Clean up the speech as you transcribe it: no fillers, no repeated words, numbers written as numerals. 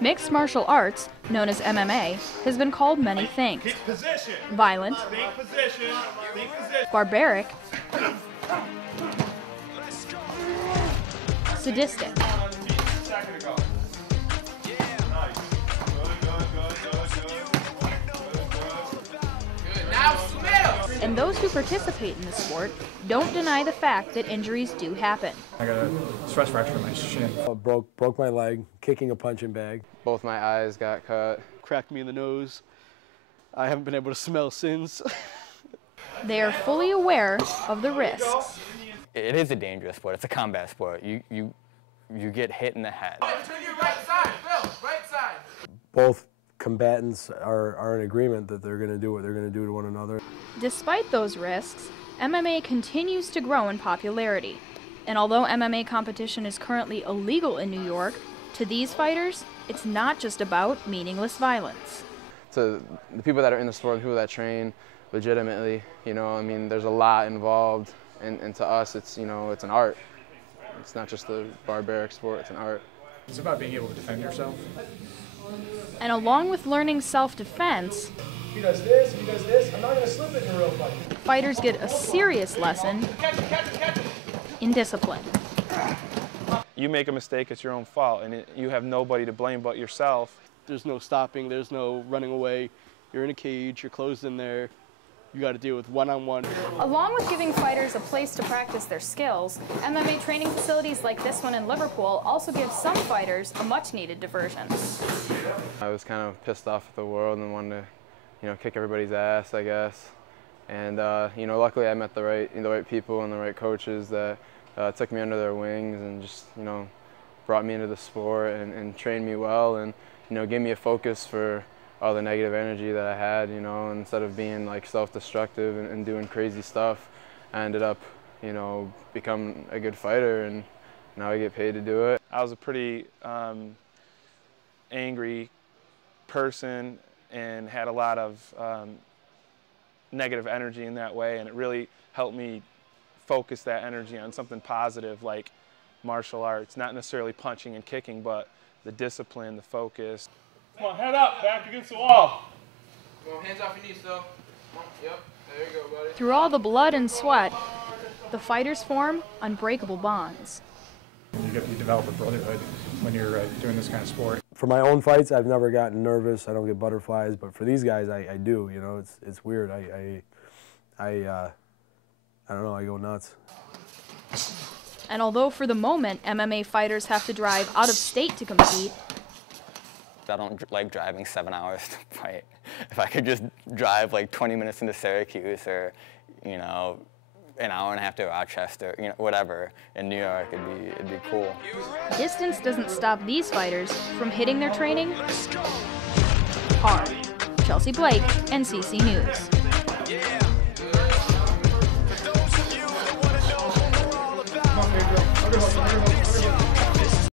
Mixed martial arts, known as MMA, has been called many things. Violent, barbaric, sadistic. And those who participate in the sport don't deny the fact that injuries do happen. I got a stress fracture in my shin. Broke my leg, kicking a punching bag. Both my eyes got cut. Cracked me in the nose. I haven't been able to smell since. They are fully aware of the risks. It is a dangerous sport. It's a combat sport. You get hit in the head. To your right side, Phil, right side. Both combatants are in agreement that they're going to do what they're going to do to one another. Despite those risks, MMA continues to grow in popularity. And although MMA competition is currently illegal in New York, to these fighters, it's not just about meaningless violence. To the people that are in the sport, the people that train legitimately, you know, I mean, there's a lot involved, and to us, it's, you know, it's an art. It's not just a barbaric sport, it's an art. It's about being able to defend yourself. And along with learning self-defense, He does this, he does this. I'm not going to slip it in a real fight. fighters get a serious lesson in discipline. You make a mistake, it's your own fault, and you have nobody to blame but yourself. There's no stopping, there's no running away. You're in a cage, you're closed in there. You got to deal with one-on-one. Along with giving fighters a place to practice their skills, MMA training facilities like this one in Liverpool also give some fighters a much-needed diversion. I was kind of pissed off at the world and wanted to, you know, kick everybody's ass, I guess. And you know, luckily I met the right people and the right coaches that took me under their wings and just, you know, brought me into the sport and trained me well and, you know, gave me a focus for all the negative energy that I had, you know, instead of being like self-destructive and doing crazy stuff, I ended up, you know, becoming a good fighter, and now I get paid to do it. I was a pretty angry person and had a lot of negative energy in that way, and it really helped me focus that energy on something positive like martial arts, not necessarily punching and kicking, but the discipline, the focus. Come on, head up, back against the wall. Come on, hands off your knees, though. Yep, there you go, buddy. Through all the blood and sweat, the fighters form unbreakable bonds. You develop a brotherhood when you're doing this kind of sport. For my own fights, I've never gotten nervous. I don't get butterflies, but for these guys, I do. You know, it's weird. I don't know. I go nuts. And although for the moment MMA fighters have to drive out of state to compete, I don't like driving 7 hours to fight. If I could just drive like 20 minutes into Syracuse or, you know, an hour and a half to Rochester, you know, whatever, in New York, it'd be cool. distance doesn't stop these fighters from hitting their training hard. Chelsea Blake, NCC News.